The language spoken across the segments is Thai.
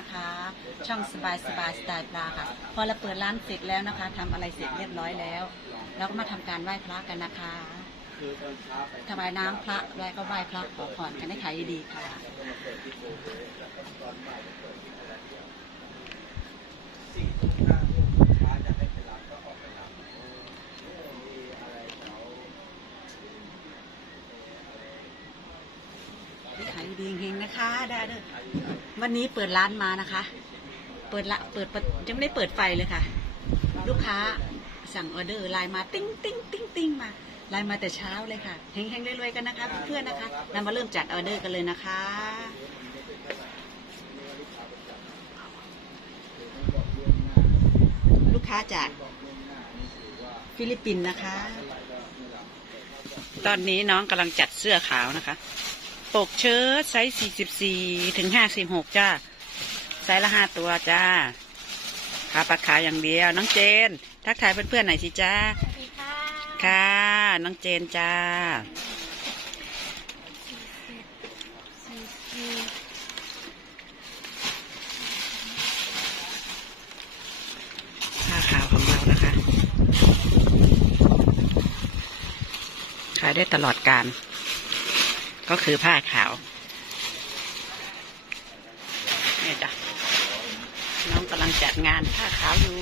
นะคะ ช่องสบายสบายสไตล์ปลาค่ะ พอเราเปิดร้านเสร็จแล้วนะคะทำอะไรเสร็จเรียบร้อยแล้วเราก็มาทำการไหว้พระกันนะคะถวายน้ำพระแล้วก็ไหว้พระขอพรกันให้ขายดีค่ะขายดีเฮงนะคะ ได้เด้อ วันนี้เปิดร้านมานะคะ เปิดละเปิดประยังไม่ได้เปิดไฟเลยค่ะ ลูกค้าสั่งออเดอร์ไลน์มาติ้งติ้งติ้งติ้งมาไลน์มาแต่เช้าเลยค่ะเฮงๆรวยๆกันนะคะ เพื่อนๆนะคะเรามาเริ่มจัดออเดอร์กันเลยนะคะลูกค้าจากฟิลิปปินส์นะคะ ตอนนี้น้องกำลังจัดเสื้อขาวนะคะ ปกเชิ้ตไซส์44ถึง56จ้าไซส์ละ5ตัวจ้าขาปักขาอย่างเดียว น้องเจน ทักทายเพื่อนๆหน่อยสิจ้าสวัสดีค่ะค่ะ น้องเจนจ้าสี่สี่ผ้าขาวของเรานะคะ ขายได้ตลอดการ ก็คือผ้าขาวเนี่ยจ้ะน้องกำลังจัดงานผ้าขาวอยู่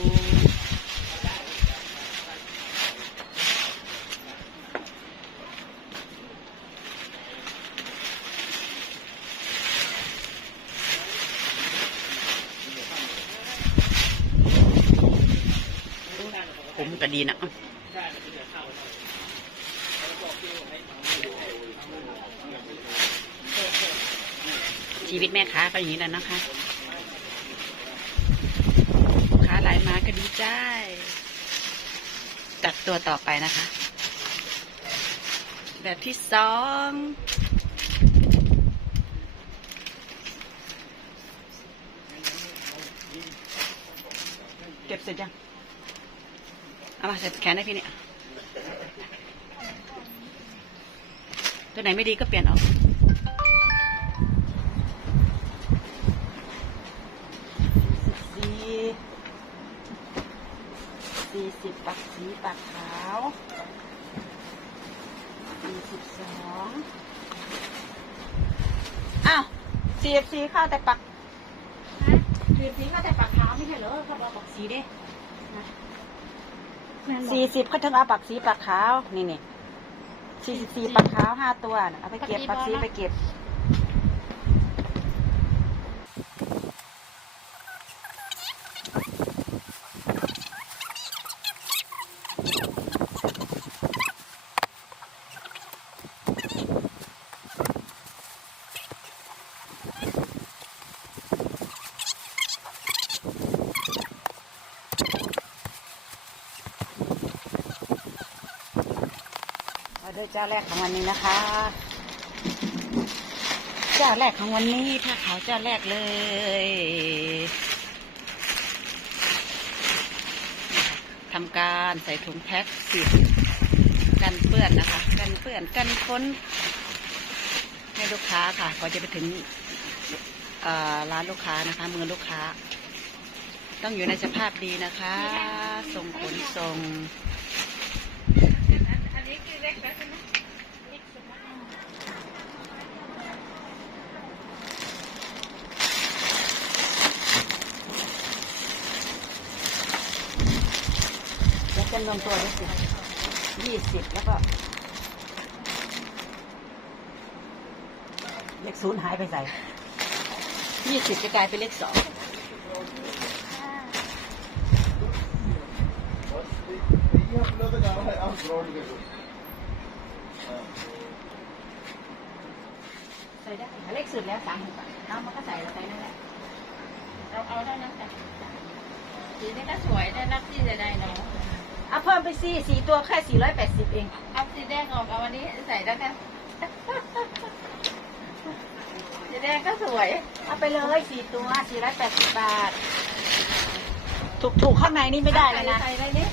ผมก็ดีนะ วิตแม่ค้าก็อย่างนี้แหละนะคะลูกค้าไลน์มาก็ดีใจจัดตัวต่อไปนะคะ แบบที่สองเก็บเสร็จยัง เอามาใส่แขนให้พี่เนี่ย ตัวไหนไม่ดีก็เปลี่ยนออก สี่สิบปักสีปักขาวสี่สิบสองอ้าวสี่สิบสี่เข้าแต่ปักสี่สิบสี่เข้าแต่ปักขาวไม่ใช่เหรอเขาบอกปักสีเด้สี่สิบเขาถึงเอาปักสีปักขาวนี่นี่สี่สิบสี่ปักขาวห้าตัวน่ะเอาไปเก็บปักสีไปเก็บ ด้วยเจ้าแรกของวันนี้นะคะ เจ้าแรกของวันนี้ถ้าขาวเจ้าแรกเลยทำการใส่ถุงแพ็คสิบกันเปื้อนนะคะ กันเปื้อนกันค้นให้ลูกค้าค่ะก่อนจะไปถึงร้านลูกค้านะคะ มือลูกค้า ต้องอยู่ในสภาพดีนะคะ ส่งขนส่ง แล้วใช่ไหมเล็กสุดแล้วแล้วจำนวนตัวด้สิยี่สิบแล้วก็ เลขศูนย์หายไปใส่ยี่สิบจะกลายเป็นเลขสองใส่ได้ค่ะเลขสุดแล้วสามหกอะน้ำมันก็ใส่ลงไปนั่นแหละเราเอาได้นะจ๊ะสีนี้ก็สวยได้รับที่จะได้เนาะเอาเพิ่มไปสี่สี่ตัวแค่สี่ร้อยแปดสิบเองเอาสีแดงออกเอาวันนี้ใส่ได้กันสีแดงก็สวย เอาไปเลยสี่ตัวสี่ร้อยแปดสิบบาท ถูกถูกข้างในนี่ไม่ได้เลยนะ ใส่อะไรนี่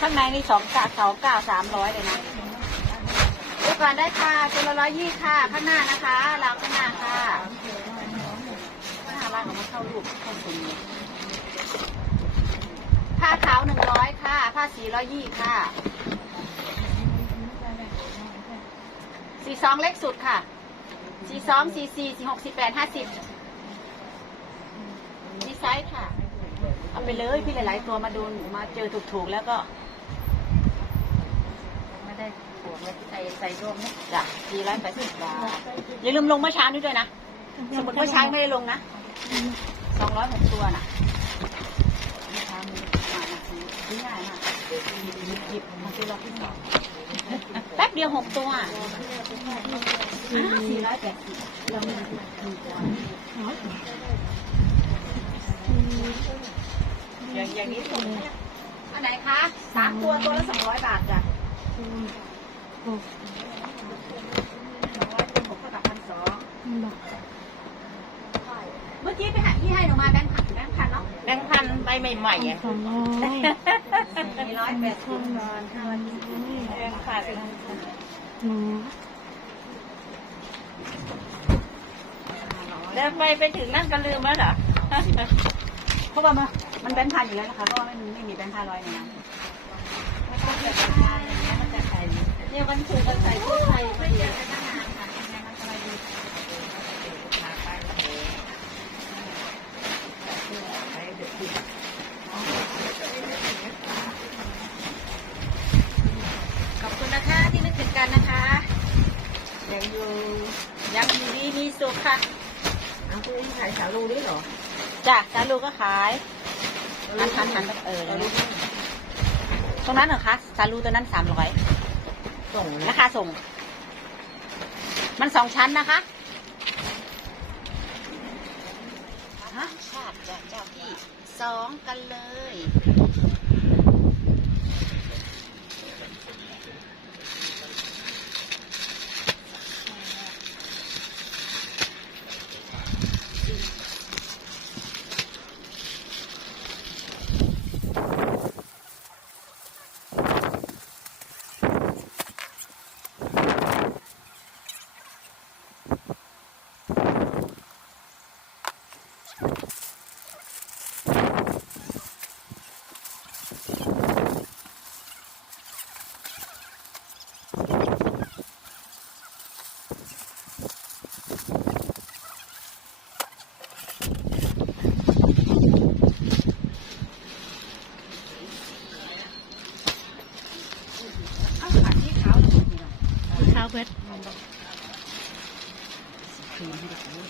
ข้างในนี่สองกาสองเก้าสามร้อยเลยนะเดี๋ยว ก่อนได้ค่ะตัวละร้อยยี่ค่ะ ข้างหน้านะคะราข้างหน้าค่ะข้างหน่ารักเอามาเข้ารูปเข้าทรงเลยผ้าขาวหนึ่งร้อยค่ะ ผ้าสีร้อยยี่ค่ะสี่สองเล็กสุดค่ะสี่สองสี่สี่สี่หกสี่แปดห้าสิบนี่ไซส์ค่ะ เอาไปเลยพี่หลาย ๆ ตัวมาดูมาเจอถูก ๆ แล้วก็ ไม่ได้ขวดเลย ใส่ใส่รวมนะจ้ะสี่ร้อยแปดสิบบาทอย่าลืมลงเมื่อเช้านี้ด้วยนะ สมมติเมื่อเช้าไม่ได้ลงนะสองร้อยหกตัวน่ะเมื่อเช้านี้มานะซื้อง่ายมากหยิบหยิบมาซื้อเราที่นี่แป๊บเดียวหกตัวสี่ร้อยแปดสิบเรามีถูกกว่าอย่างอย่างนี้ส่งอันไหนคะสามตัวตัวละสองร้อยบาทจ้ะสองร้อย เป็นหกเท่ากับพันสองเมื่อกี้ไปหาที่ให้หนูมาแบงค์พันแบงค์พันเนาะแบงค์พันใบใหม่ๆอะสี่ร้อยแปดสิบแบงค์พันเดินไปไปถึงนั่นก็ลืมแล้วเหรอเพราะว่ามันมันแบงค์พันอยู่แล้วนะคะเพราะว่าไม่มีไม่มีแบงค์ห้าร้อยในนั้น เนี่ยวันถูกวันใส่ชุดไทยไม่เจอขอบคุณนะคะที่นึกถึงกันนะคะ ยังอยู่ยังอยู่ดีมีสุขค่ะเอาคุณขายสาวลูด้วยเหรอจ้ะสาลูก็ขายหันหันหันไปเออตรงนั้นเหรอคะสาลูตัวนั้นสามร้อย ส่งรานะคาส่ง มันสองชั้นนะคะฮะชาติจ้ะเจ้าพี่สองกันเลย เอ้าขาที่ขาวเลยนี่เหรอ เท้าเบิด คืนให้เด็กดู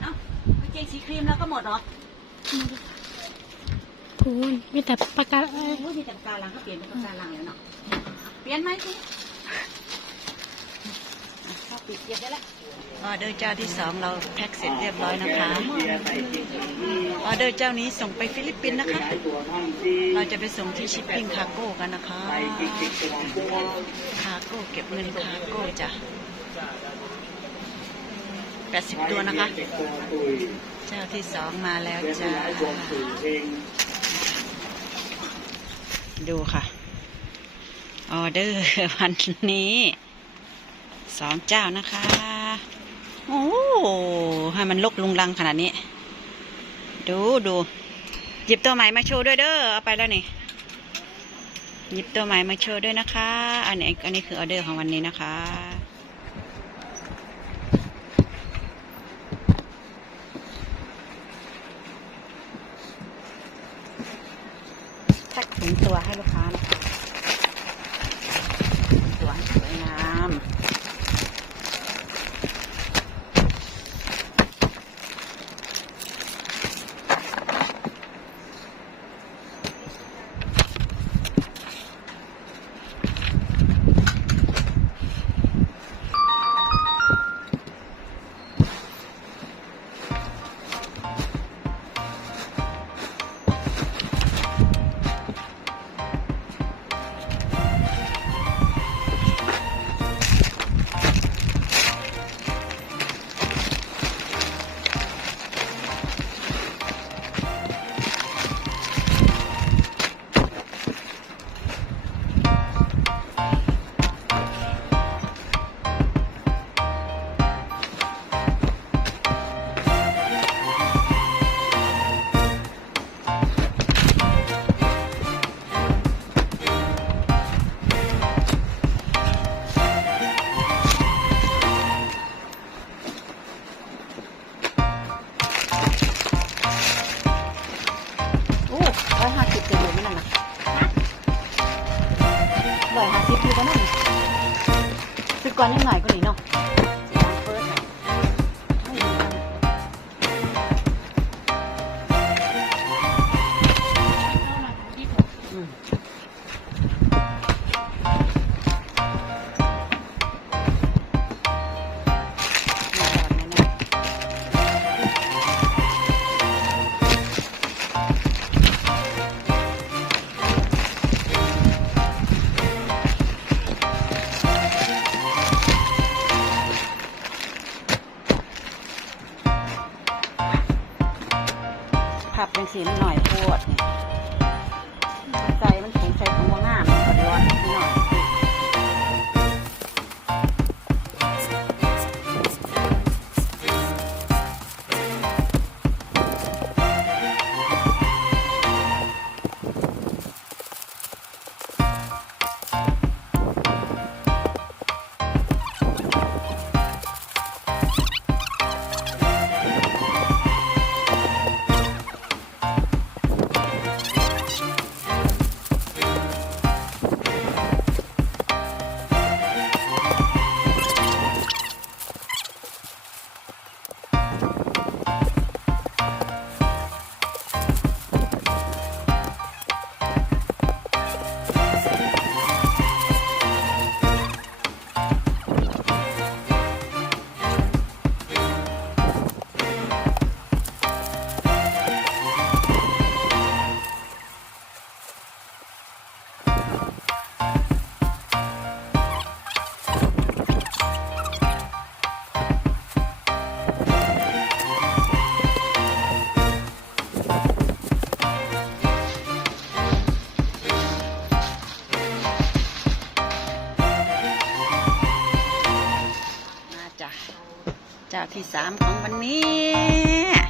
เอ้ากางเกงสีค รีมแล้วก็หมดเหรอคุณมีแต่ปากกาเอ้ยโอ้ยมีแต่ปากการังก็เปลี่ยนเป็นปากการังแล้วเนาะเปลี่ยนไหมสิเข้าปิดเก็บได้แล้วออเดอร์เจ้าที่สองเราแพ็คเสร็จเรียบร้อยนะคะออเดอร์เจ้านี้ส่งไปฟิลิปปินส์นะคะ เราจะไปส่งที่ชิปปิ้งคาโก้กันนะคะคาโก้เก็บเงินคาโก้จ้ะ แปดสิบตัวนะคะ เจ้าที่สองมาแล้วจ้าดูค่ะ ออเดอร์วันนี้สองเจ้านะคะ โอ้ให้มันลกลุงลังขนาดนี้ ดูดูหยิบตัวใหม่มาโชว์ด้วยเด้อเอาไปแล้วนี่หยิบตัวใหม่มาโชว์ด้วยนะคะ อันนี้อันนี้คือออเดอร์ของวันนี้นะคะแพ็คถุงตัวให้ลูกค้านะคะถุงตัวให้ส ว ชิมหน่อย ที่สามของวันนี้